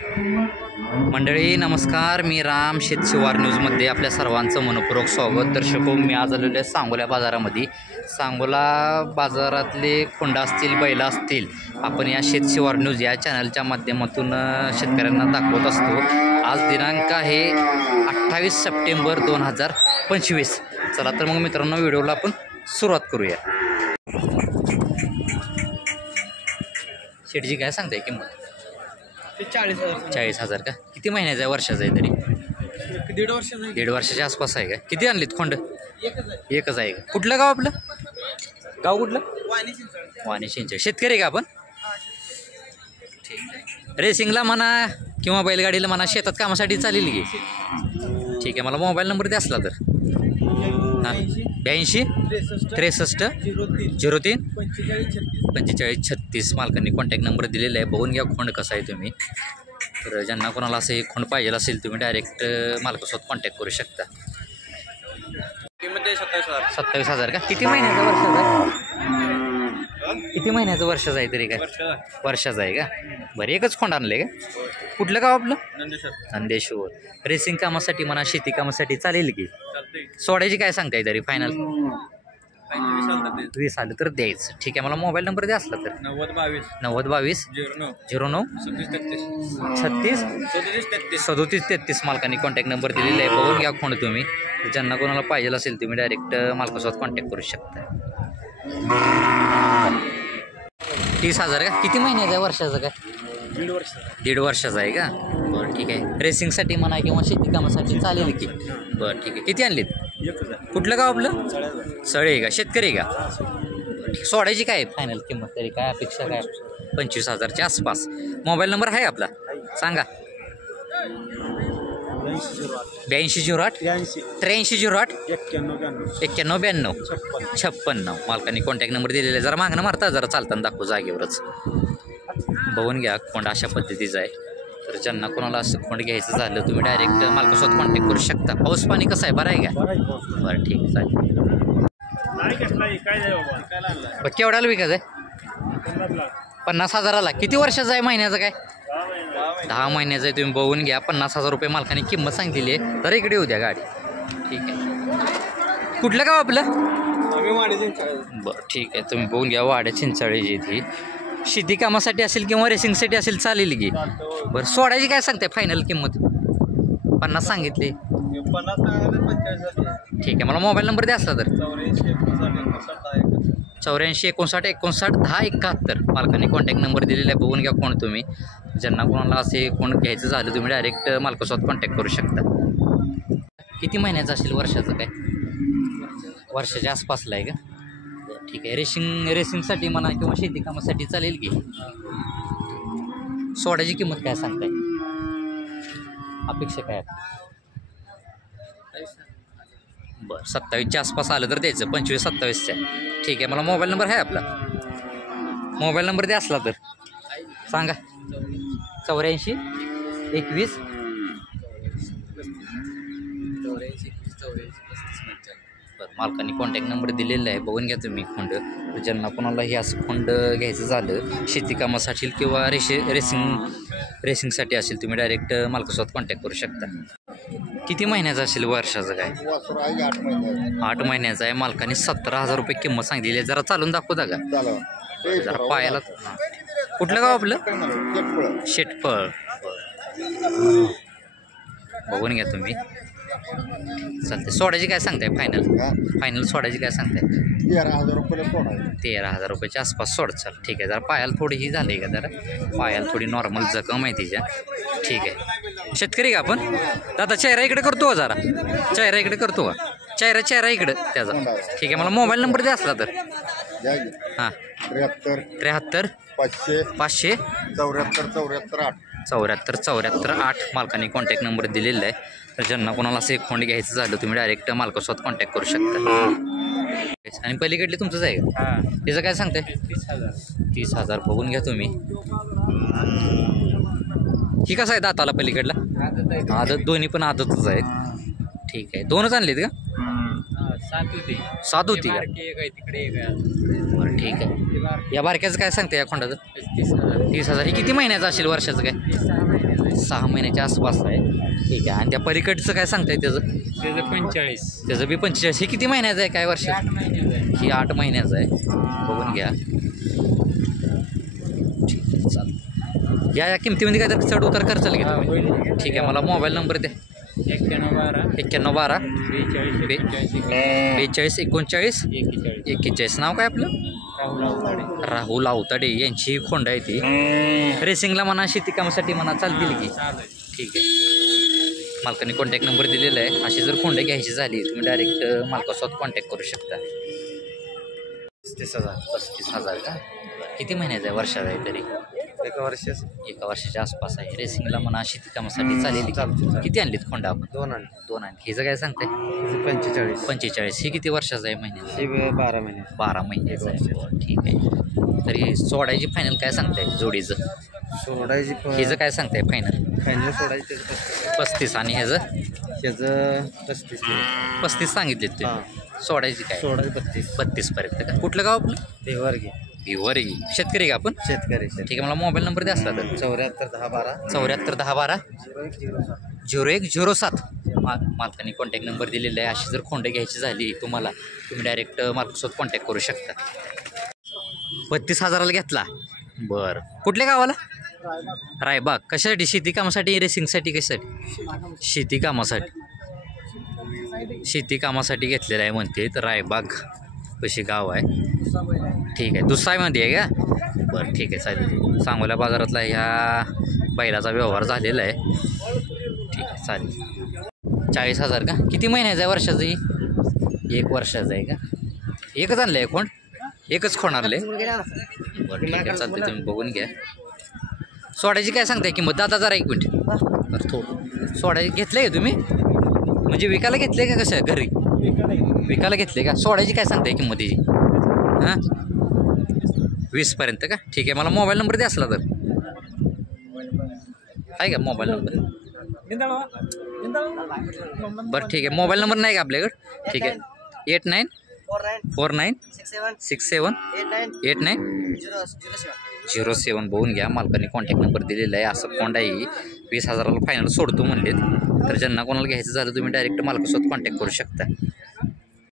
मंडळी नमस्कार, मी राम शेतशिवार न्यूजमध्ये आपल्या सर्वांचं मनपूर्वक स्वागत. दर्शको, मी आज आलेलो आहे सांगोला बाजारामध्ये. सांगोला बाजारातले खोंड असतील, बैल असतील, आपण या शेतशिवार न्यूज या चॅनलच्या माध्यमातून शेतकऱ्यांना दाखवत असतो. आज दिनांक आहे 28 सप्टेंबर 2025. चला तर मग मित्रांनो, व्हिडिओला आपण सुरुवात करूया. शेटजी काय सांगताय किंमत? 40,000 का? किती महिन्याचा आहे, वर्षाचा आहे तरी? 1.5 वर्षाचा. 1.5 वर्षाच्या आसपास आहे का? किती आणलीत खोंड? एकच आहे का? कुठलं गाव आपलं? गाव कुठलं? वाणी चिंचळ. शेतकरी का आपण? ठीक आहे. रेसिंगला म्हणा किंवा बैलगाडीला म्हणा, शेतात कामासाठी चालेल की? ठीक आहे. मला मोबाईल नंबर द्या असला तर. हां, 82 63 03 45 36 मालकांनी कॉन्टॅक्ट नंबर दिलेला आहे. बघून घ्या खोंड कसा आहे तुम्ही. तर ज्यांना कोणाला असं एक खोंड पाहिजे असेल, तुम्ही डायरेक्ट मालकासोबत कॉन्टॅक्ट करू शकता. 27,000 का? किती महिन्याचा वर्षाचा आहे? किती महिन्याचं वर्षाचं आहे तरी? काय वर्षाचं आहे का? बरं, एकच खोंड आणलं आहे का? कुठलं गाव आपलं? नंदेश्वर. रेसिंग कामासाठी म्हणा, शेती कामासाठी चालेल की? सोडायची काय सांगताय तरी फायनल? 20 आलं तर द्यायचं. ठीक आहे. मला मोबाईल नंबर द्या असला तर. 90 22 09 36 37 33 मालकांनी कॉन्टॅक्ट नंबर दिलेला आहे. बघून घ्या खोंड तुम्ही. ज्यांना कोणाला पाहिजे असेल, तुम्ही डायरेक्ट मालकासोबत कॉन्टॅक्ट करू शकता. 30,000 का? किती महिन्याचा आहे, वर्षाचं काय? 1.5 वर्षाचा आहे का? बरं, ठीक आहे. रेसिंगसाठी म्हणा किंवा शेती कामासाठी चालेल की? बरं, ठीक आहे. किती आणलीत? कुठलं गाव आपलं? सळे आहे का? शेतकरी का? सोडायची काय फायनल किंमत तरी? काय अपेक्षा काय? 25,000च्या आसपास. मोबाईल नंबर आहे आपला, सांगा. 82 08 83 08 91 92 56. मालकांनी कॉन्टॅक्ट नंबर दिलेला आहे. जरा मागणं मारता, जरा चालताना दाखवू जागेवरच. बघून घ्या खोंड अशा पद्धतीचं आहे. तर ज्यांना कोणाला असं खोंड घ्यायचं झालं, तुम्ही डायरेक्ट मालकासोबत कॉन्टॅक्ट करू शकता. पाऊस पाणी कसं आहे? बरं आहे का? बरं, ठीक आहे, चालेल. बरं, केवढ्याला विकायचं आहे? 50,000ला. किती वर्षाचा आहे, महिन्याचं काय? 10 महिन्याचं आहे. तुम्ही बघून घ्या. 50,000 रुपये मालकाने किंमत सांगितली आहे. तर इकडे येऊ द्या गाडी. ठीक आहे. कुठलं गाव आपलं? बरं, ठीक आहे. तुम्ही बघून घ्या. वाड्या चिंचाळीची ती शेती कामासाठी असेल किंवा रेसिंगसाठी असेल चालेल की? बरं, सोडायची काय सांगते फायनल किंमत? 50 सांगितली. ठीक आहे. मला मोबाईल नंबर द्या असला तर. 84 59 59 10 71. मालकाने कॉन्टॅक्ट नंबर दिलेला आहे. बघून घ्या कोण तुम्ही. ज्यांना कोणाला असे कोण घ्यायचं झालं, तुम्ही डायरेक्ट मालकासोबत कॉन्टॅक्ट करू शकता. किती महिन्याचं असेल, वर्षाचं काय? वर्षाच्या आसपासला आहे का? ठीक आहे. रेसिंगसाठी म्हणा किंवा शेती कामासाठी चालेल की? सोडायची किंमत काय सांगताय? अपेक्षा काय? बरं, 27च्या आसपास आलं तर द्यायचं. 25 27च्या. ठीक आहे. मला मोबाईल नंबर आहे आपला. मोबाईल नंबर द्या असला तर, सांगा. 84 21 बरं, मालकांनी कॉन्टॅक्ट नंबर दिलेला आहे. बघून घ्या तुम्ही खोंड. ज्यांना कोणाला हे असं खोंड घ्यायचं झालं, शेती कामासाठी किंवा रेसिंगसाठी असेल, तुम्ही डायरेक्ट मालकासोबत कॉन्टॅक्ट करू शकता. किती महिन्याचं असेल, वर्षाचं काय? 8 महिन्याचं आहे. मालकाने 17,000 रुपये किंमत सांगितलेली आहे. जरा चालून दाखवता का? जरा पायाला. कुठलं गाव आपलं? शेटफळ. बघून घ्या तुम्ही. चालते. सोडायची काय सांगताय फायनल सोडायची काय सांगताय? 13,000 रुपयाच्या आसपास सोड. चाल, ठीक आहे. जरा पायाला थोडी ही झाली का? जरा पायाला थोडी नॉर्मल जखम आहे तिच्या. ठीक आहे. शेतकरी का आपण? दादा चेहरा इकडे करतो का? जरा चेहरा इकडे करतो का? चेहरा इकडं त्याचा. ठीक आहे. मला मोबाईल नंबर द्या असला तर. हां, 73 500 500 74 74 8. मालकाने कॉन्टॅक्ट नंबर दिलेला आहे. तर ज्यांना कोणाला असं एक खोंड घ्यायचं झालं, तुम्ही डायरेक्ट मालकासोबत कॉन्टॅक्ट करू शकता. आणि पलीकडले तुमचंच आहे का? त्याचं काय सांगताय? 30,000. बघून घ्या तुम्ही. ही कसं आहे दाताला पलीकडला? आदत. दोन्ही पण आदतच आहेत. ठीक आहे. 2च आणलीत का? 7 होती का? बरं, बरं ठीक आहे. या बारक्याचं काय सांगते या खोंडाचं? 30,000. ही किती महिन्याचं असेल वर्षाचं काय? 6 महिन्याच्या आसपास आहे. ठीक आहे. आणि त्या पलीकडचं काय सांगताय त्याचं? त्याचं 45. त्याचं बी 45. हे किती महिन्याचं आहे काय वर्ष? 8 महिन्याचं आहे. ही 8 महिन्याचं आहे. बघून घ्या. ठीक आहे चालेल. या किमतीमध्ये काय तर चढ उतार करचाल की तुम्ही? ठीक आहे. मला मोबाईल नंबर द्या. 9112 42 39 41. नाव काय आपलं? राहुल अवताडे यांची खोंड आहे ती. रेसिंगला म्हणा, शेती कामासाठी म्हणा चालतील की? ठीक आहे. मालकाने कॉन्टॅक्ट नंबर दिलेला आहे. अशी जर खोंड घ्यायची झाली तुम्ही डायरेक्ट मालकासोबत कॉन्टॅक्ट करू शकता. 35,000 का? किती महिन्याचा आहे? वर्षाचा आहे तरी? एका वर्षाच्या आसपास आहे. रेसिंगला म्हणा, शेती कामासाठी चालेल. किती आणलीत खोंड आपण? 2 आणले. 2 आणली. हिचं काय सांगताय? 45. ही किती वर्षाचं आहे महिन्याचं? 12 महिने. 12 महिन्याचं आहे. बरं, ठीक आहे. तरी सोडायची फायनल काय सांगताय जोडीचं? सोडायची हिचं काय सांगताय फायनल? फायनल सोडायची 35. आणि ह्याचं? त्याचं 35. 35 सांगितलेत ते. सोडायची काय? सोडायची 32 पर्यंत का? कुठलं गाव आपलं? देवारगी. भिवरी. शेतकरी का आपण? शेतकरी. ठीक आहे. मला मोबाईल नंबर द्या असला तर. 74 10 12 74 10 12 0107. मालकाने कॉन्टॅक्ट नंबर दिलेला आहे. अशी जर खोंड घ्यायची झाली तुम्हाला तुम्ही डायरेक्ट मालकासोबत कॉन्टॅक्ट करू शकता. 32,000ला घेतला. बरं. कुठल्या गावाला? रायबाग. कशासाठी? शेती कामासाठी? रेसिंगसाठी? कशासाठी? शेती कामासाठी घेतलेलं आहे म्हणते. तर रायबाग कशी गाव आहे. ठीक आहे. दुसाईमध्ये आहे का? बरं ठीक आहे चालेल. सांगोला बाजारातला ह्या बैलाचा व्यवहार झालेला आहे. ठीक आहे चालेल. 40,000 का? किती महिन्याचं आहे? वर्षाचं ही? 1 वर्षाचं आहे का? एकच आणलं आहे खोंड? एकच खोंड आणलं आहे? बरं ठीक आहे चालते. तुम्ही बघून घ्या. सोडायची काय सांगताय किंमत? दादा जरा 1 मिनिट. बरं थोडं सोडायची घेतलं आहे तुम्ही? म्हणजे विकायला घेतले का कसं? घरी विकायला घेतले का? सोडायची काय सांगताय किंमत त्याची? हां 20 पर्यंत का? ठीक आहे. मला मोबाईल नंबर द्या असला तर. आहे का मोबाईल नंबर? बरं ठीक आहे. मोबाईल नंबर नाही का आपल्याकडं? ठीक आहे. 89 49 67 89 07. बघून घ्या. मालकाने कॉन्टॅक्ट नंबर दिलेला आहे. असं कोंड आहे. 20,000ला फायनल सोडतो म्हणलेत. तर ज्यांना कोणाला घ्यायचं झालं तुम्ही डायरेक्ट मालकासोबत कॉन्टॅक्ट करू शकता.